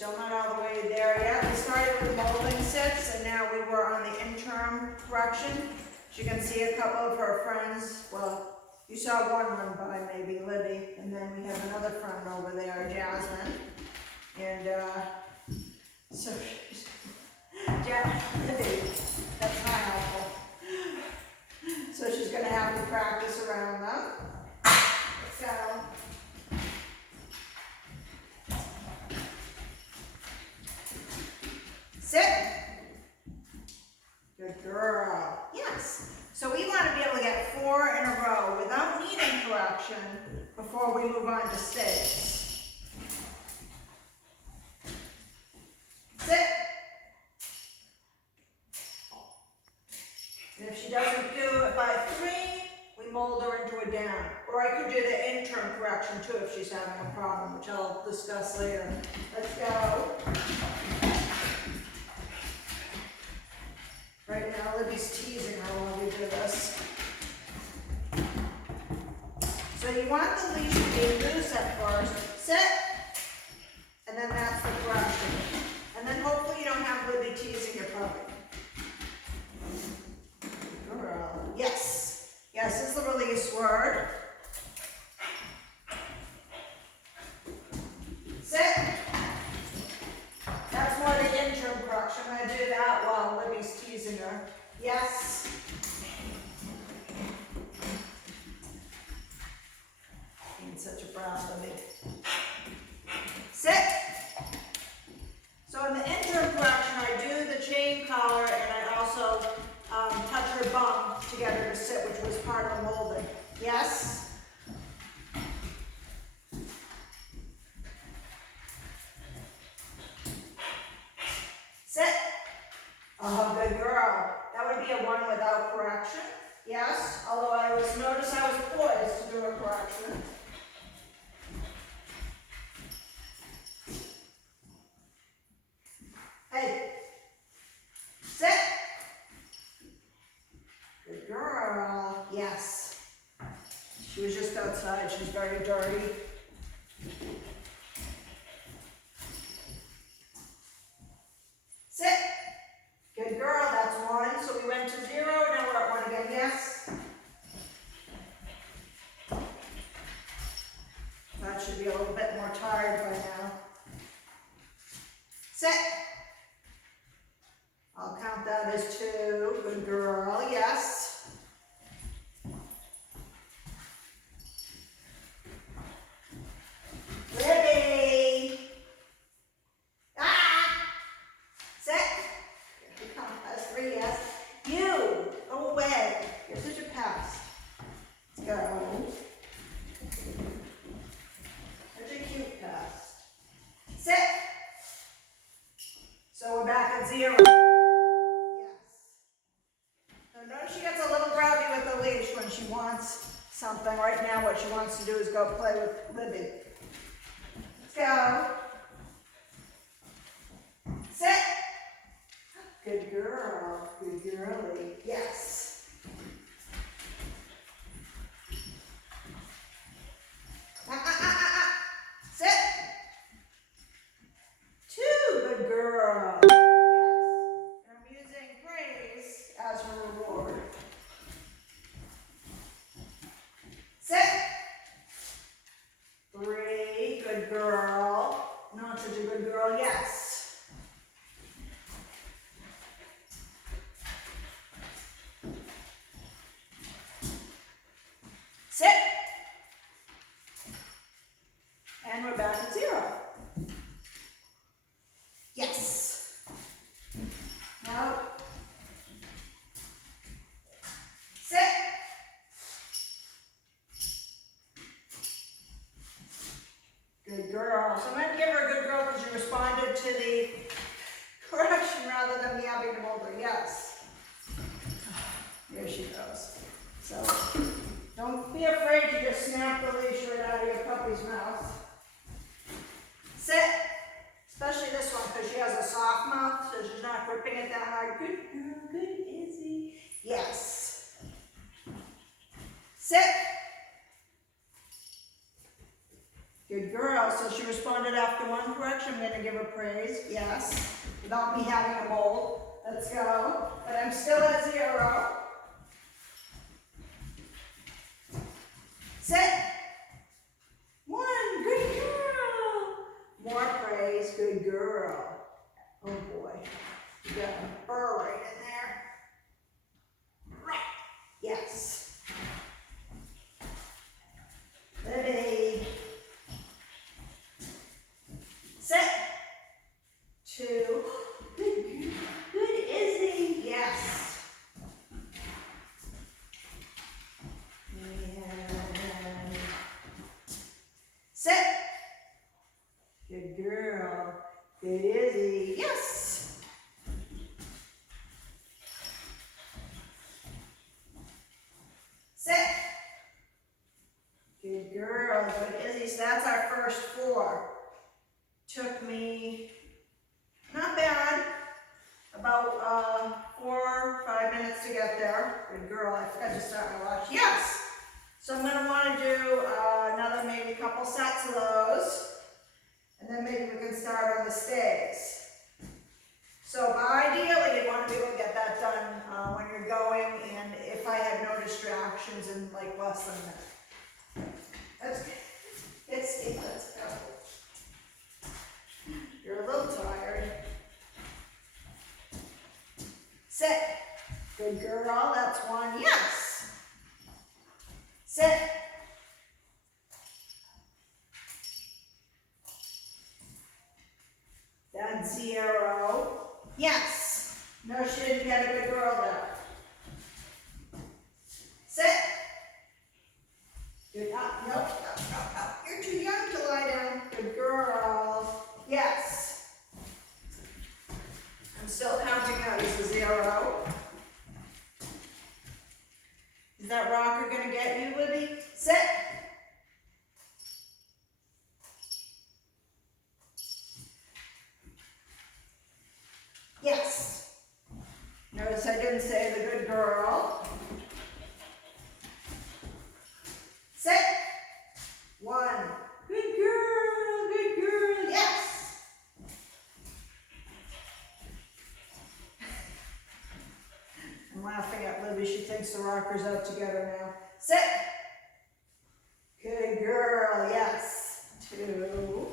still not all the way there yet. We started with molding sits, and now we were on the interim correction. She can see a couple of her friends. Well, you saw one run by, maybe Libby, and then we have another friend over there, Jasmine. And so she's, Libby, that's not helpful. So she's gonna have to practice around them. Let's go. Sit. Good girl. Yes. So we want to be able to get 4 in a row without needing correction before we move on to sits. Sit. And if she doesn't do it by 3, we mold her into a down. Or I could do the interim correction too if she's having a problem, which I'll discuss later. Let's go. Right now, Libby's teasing her while we do this. So you want the leash to be loose at first. Sit. And then that's the correction. And then hopefully you don't have Libby teasing your puppy. Girl. Yes. Yes is the release word. Sit. That's more the interim correction. I'm going to do that while Libby's teasing her. Yes. Being such a brat, Libby. Sit. So in the interim correction, I do the chain collar and I also touch her bum to get her to sit, which was part of the molding. Yes. Sit. Oh, good girl. That would be a 1 without correction. Yes, although notice I was poised to do a correction. Hey. Sit. Good girl. Yes. She was just outside. She's very dirty. Sit. Good girl, that's 1. So we went to 0, now we're at 1 again. Yes. That should be a little bit more tired by now. Sit. I'll count that as 2. Good girl, yes. Libby. Sit. We count as 3, yes. You, go away. You're such a pest. Let's go. Such a cute pest. Sit. So we're back at 0. Yes. So notice she gets a little grabby with the leash when she wants something. Right now what she wants to do is go play with Libby. Let's go. Sit. Good girl. Good girlie. Yes. Sit. 2. Good girl. Yes. And I'm using praise as a reward. Sit. 3. Good girl. Not such a good girl. Yes. Sit. And we're back at 0. Yes. Now, sit. Good girl. So I'm going to give her a good girl because she responded to the correction rather than me having to hold her. Yes. There she goes. So don't be afraid to just snap the leash right out of your puppy's mouth. Sit. Especially this one because she has a soft mouth, so she's not gripping it that hard. Good girl, good Izzy. Yes. Sit. Good girl. So she responded after 1 correction. correction, I'm gonna give her praise, yes, without me having a mold. Let's go. But I'm still at 0. Sit. 1, good girl. More praise, good girl. Oh boy, you got a burr right in there. Right, yes. Ready. Sit. 2. Good Izzy. Yes. And sit. Good girl. Good Izzy. Yes. Sit. Good girl. Good Izzy. So that's our first 4. Took me, not bad, about 4 or 5 minutes to get there. Good girl. I forgot to start my watch. Yes. So I'm going to want to do another maybe couple sets of those. And then maybe we can start on the stays. So ideally, you want to be able to get that done when you're going, and if I had no distractions in like less than a minute. Let's go. You're a little tired. Sit. Good girl, that's 1, yes. Sit. That's 0. Yes. No, she didn't get a good girl there. Sit. Good. Nope. You're too young to lie down. Good girl. Yes. I'm still counting out as a 0. Is that rocker going to get you, Libby? Sit. Yes. Notice I didn't say the good girl. Sit. 1. Good girl, yes. I'm laughing at Libby, she thinks the rocker's out together now. Sit. Good girl, yes. 2.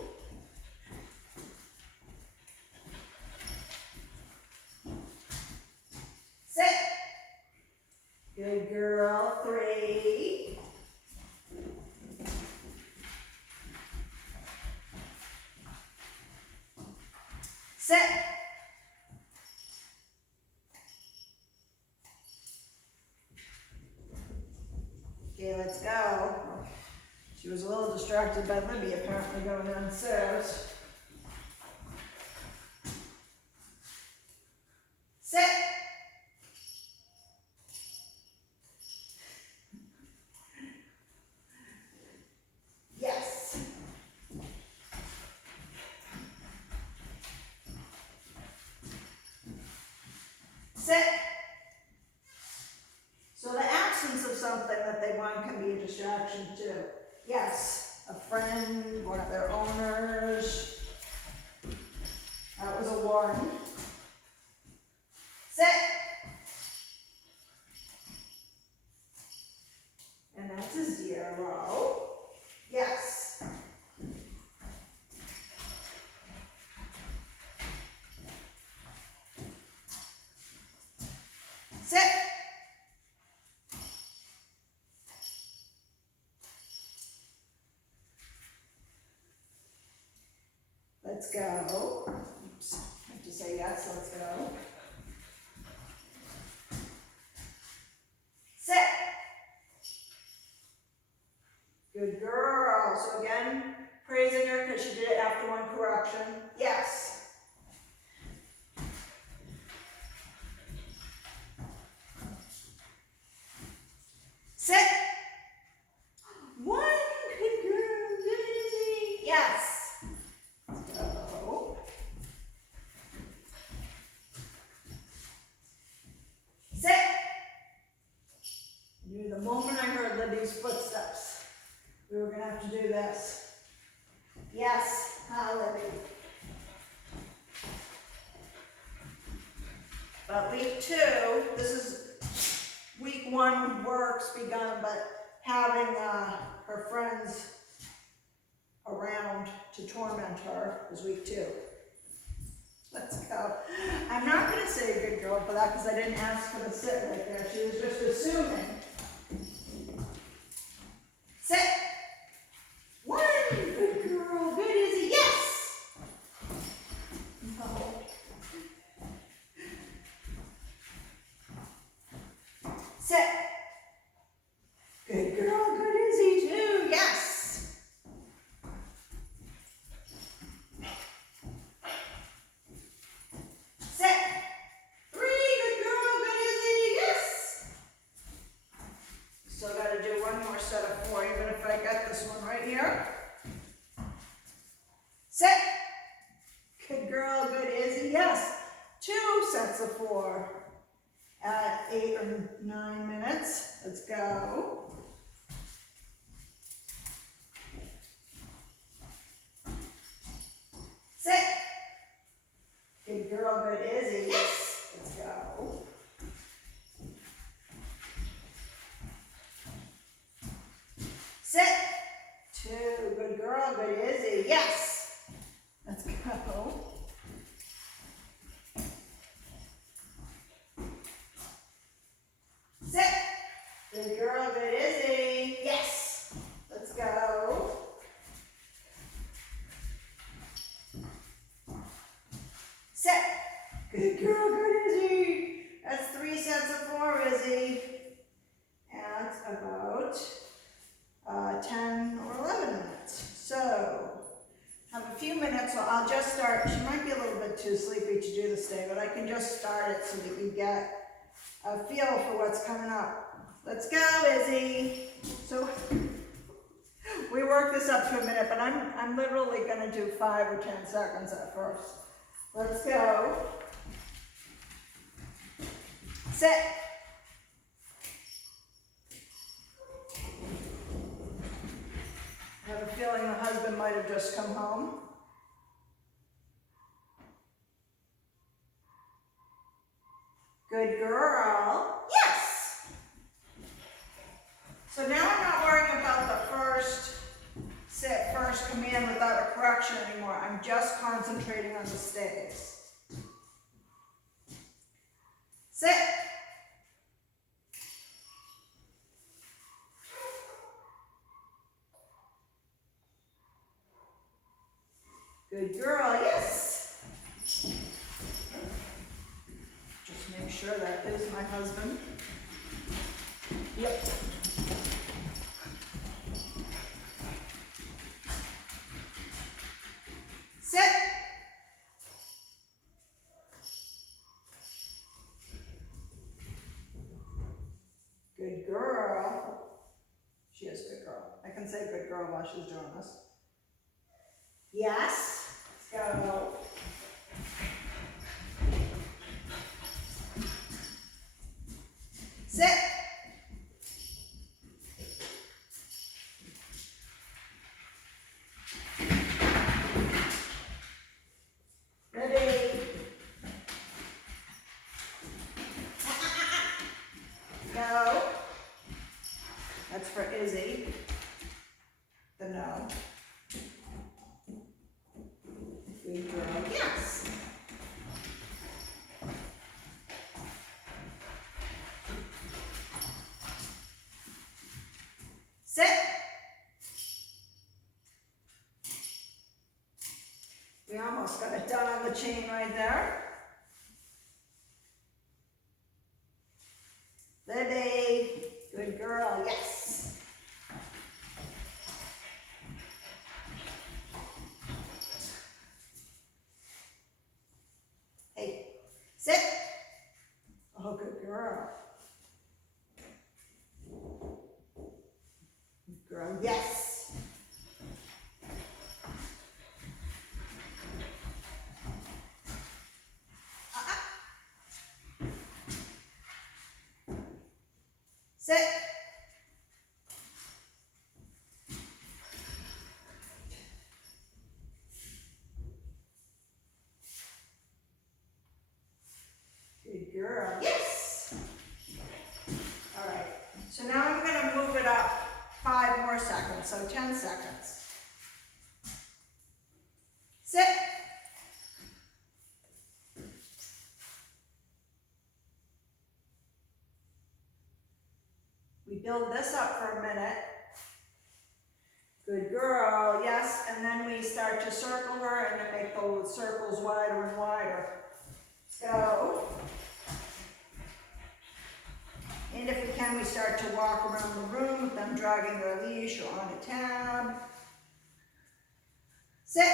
Sit. Good girl, 3. Sit. Okay, let's go. She was a little distracted by Libby apparently going downstairs. Sit. Yes. Sit. So the absence of something that they want can be a distraction too. Yes, a friend, one of their owners. That was a 1. Sit. And that's a 0. Yes. Sit. Let's go. Oops, I have to say yes, let's go. Sit. Good girl. So again, praising her because she did it after 1 correction. Yes. Sit. 1. Good girl. Good Izzy. Yes. Go. Sit. I knew the moment I heard Libby's footsteps, we were going to have to do this. Yes. Libby. But week 2, this is week 1 work's begun, but having her friends around to torment her is week 2. Let's go. I'm not going to say good girl for that because I didn't ask her to sit right there. She was just assuming. Sit. 1. Good girl. Good, Izzy. Yes. No. Sit. Good girl. Good, Izzy. 2. Yes. Sit. 3. Good girl. Good, Izzy. Yes. Still got to do one more set of 4, even if I got this one right here. Sit. Good girl, good Izzy. Yes. 2 sets of 4 at 8 or 9 minutes. Let's go. Sit. Good girl, good Izzy. Yes. Let's go. Sit. 2. Good girl, good Izzy. Yes. Let's go. Sit. Good girl, good Izzy. Yes. Let's go. Sit. Good girl, good Izzy. That's 3 sets of 4, Izzy. And that's about 10 or 11 minutes. So, have a few minutes, so I'll just start. She might be a little bit too sleepy to do this day, but I can just start it so that you get a feel for what's coming up. Let's go, Izzy. So, we work this up to a minute, but I'm literally going to do 5 or 10 seconds at first. Let's go. Sit. I have a feeling the husband might have just come home. Good girl. Yes. So now I'm not worrying about the first sit, first command without a correction anymore. I'm just concentrating on the stays. Sit. Good girl, yes. Just make sure that is my husband. Yep. Sit. Good girl. She is a good girl. I can say good girl while she's doing this. Yes. Let's go. Sit. Ready. Go. That's for Izzy. The no. Good girl. Yes. Sit. We almost got it done on the chain right there. Ready. Good girl. Yes. Hey. Sit. Oh, good girl. Good girl. Yes. Sit. Good girl. Yes. All right. So now I'm going to move it up 5 more seconds, so 10 seconds. Sit. We build this up for a minute. Good girl, yes, and then we start to circle her and then make those circles wider and wider. So, and if we can, we start to walk around the room with them dragging their leash or on a tab. Sit.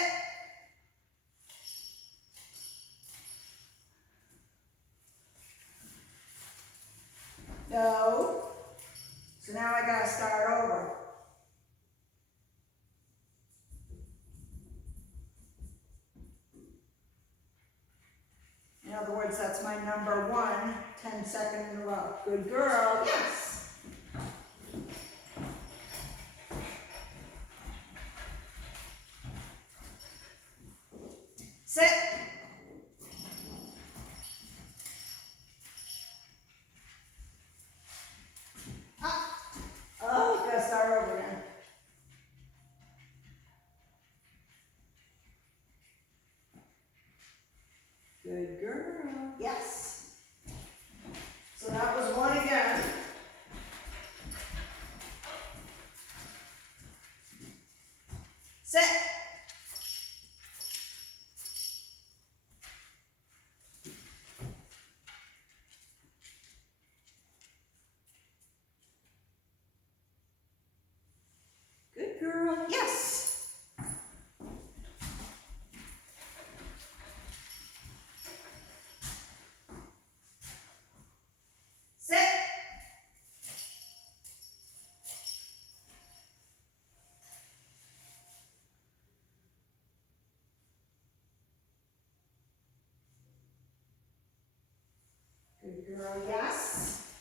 No. So now I gotta start over. In other words, that's my number 1, 10-second in a row. Good girl, yes. Sit. Up. Oh, gotta start over again. Good girl. Yes. So that was 1 again. Sit. Good girl. Yes. Sit. Good girl. Yes.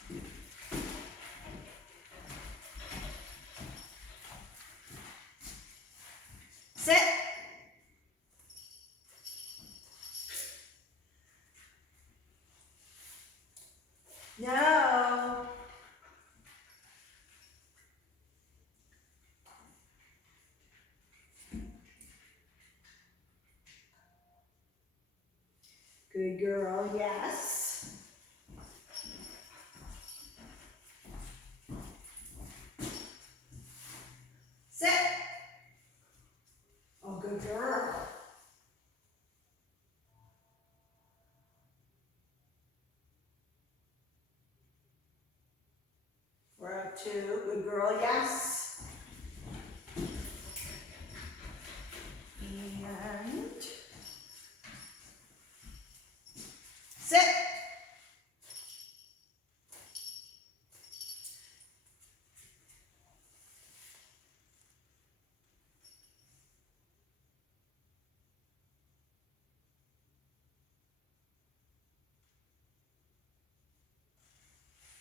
Sit. No. Good girl. Yes. Sit. Oh, good girl. We're up 2. Good girl. Yes. And sit.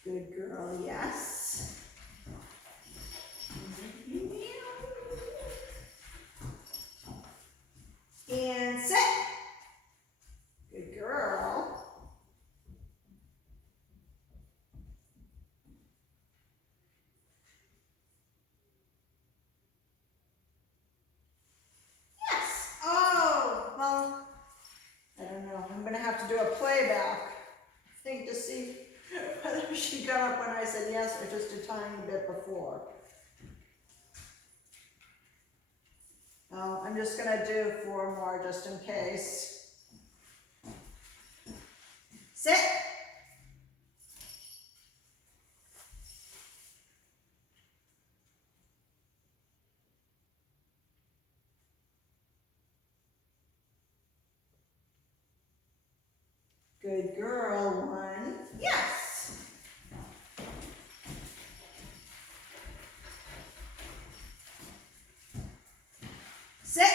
Good girl. Yes. And sit. Good girl. Yes. Oh, well, I don't know. I'm going to have to do a playback thing to see whether she got up when I said yes or just a tiny bit before. I'm just going to do 4 more just in case. Sit. Good girl. 1. Yes. Sit.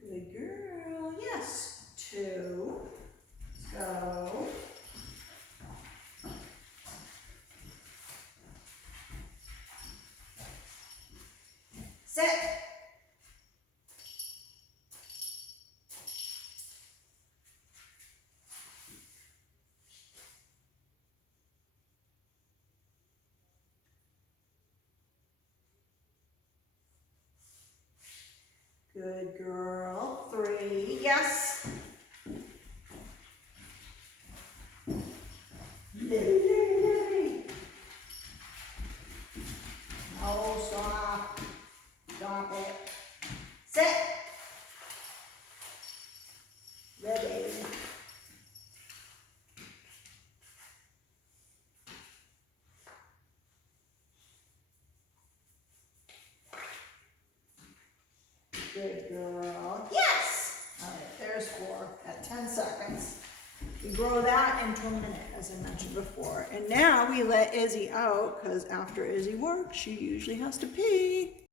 Good girl. Yes. 2. Let's go. Good girl. 3. Yes. Libby. No, stop. Stop it. Sit. Libby. Good girl. Yes! All right, there's 4 at 10 seconds. We grow that into a minute, as I mentioned before. And now we let Izzy out, because after Izzy works, she usually has to pee.